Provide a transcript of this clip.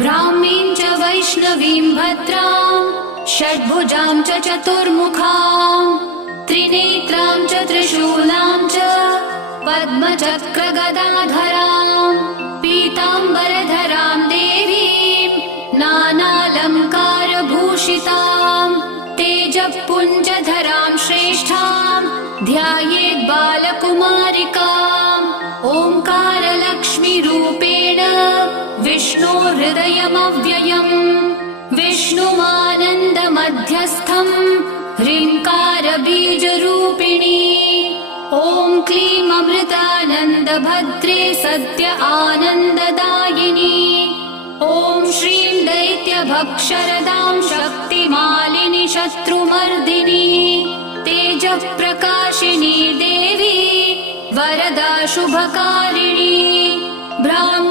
ब्राह्मीं च वैष्णवीं भद्रां षड्भुजां च चतुर्मुखां त्रिनेत्रां च त्रिशूलां च पद्मचक्रगदाधरां पीताम्बरधरां देवीं नानालङ्कारभूषितां तेजःपुञ्जधरां श्रेष्ठां ध्यायेत् बालकुमारिकाम् ओङ्कारलक्ष्मीरूपेण विष्णोर्हृदयमव्ययम् विष्णुमानन्दमध्यस्थम् ह्रीङ्कारबीजरूपिणी ॐ क्लीं अमृतानन्दभद्रे सत्य आनन्ददायिनी ॐ श्रीं दैत्यभक्षरदां शक्तिमालिनि शत्रुमर्दिनी तेजःप्रकाशिनी देवी वरदा शुभकारिणी।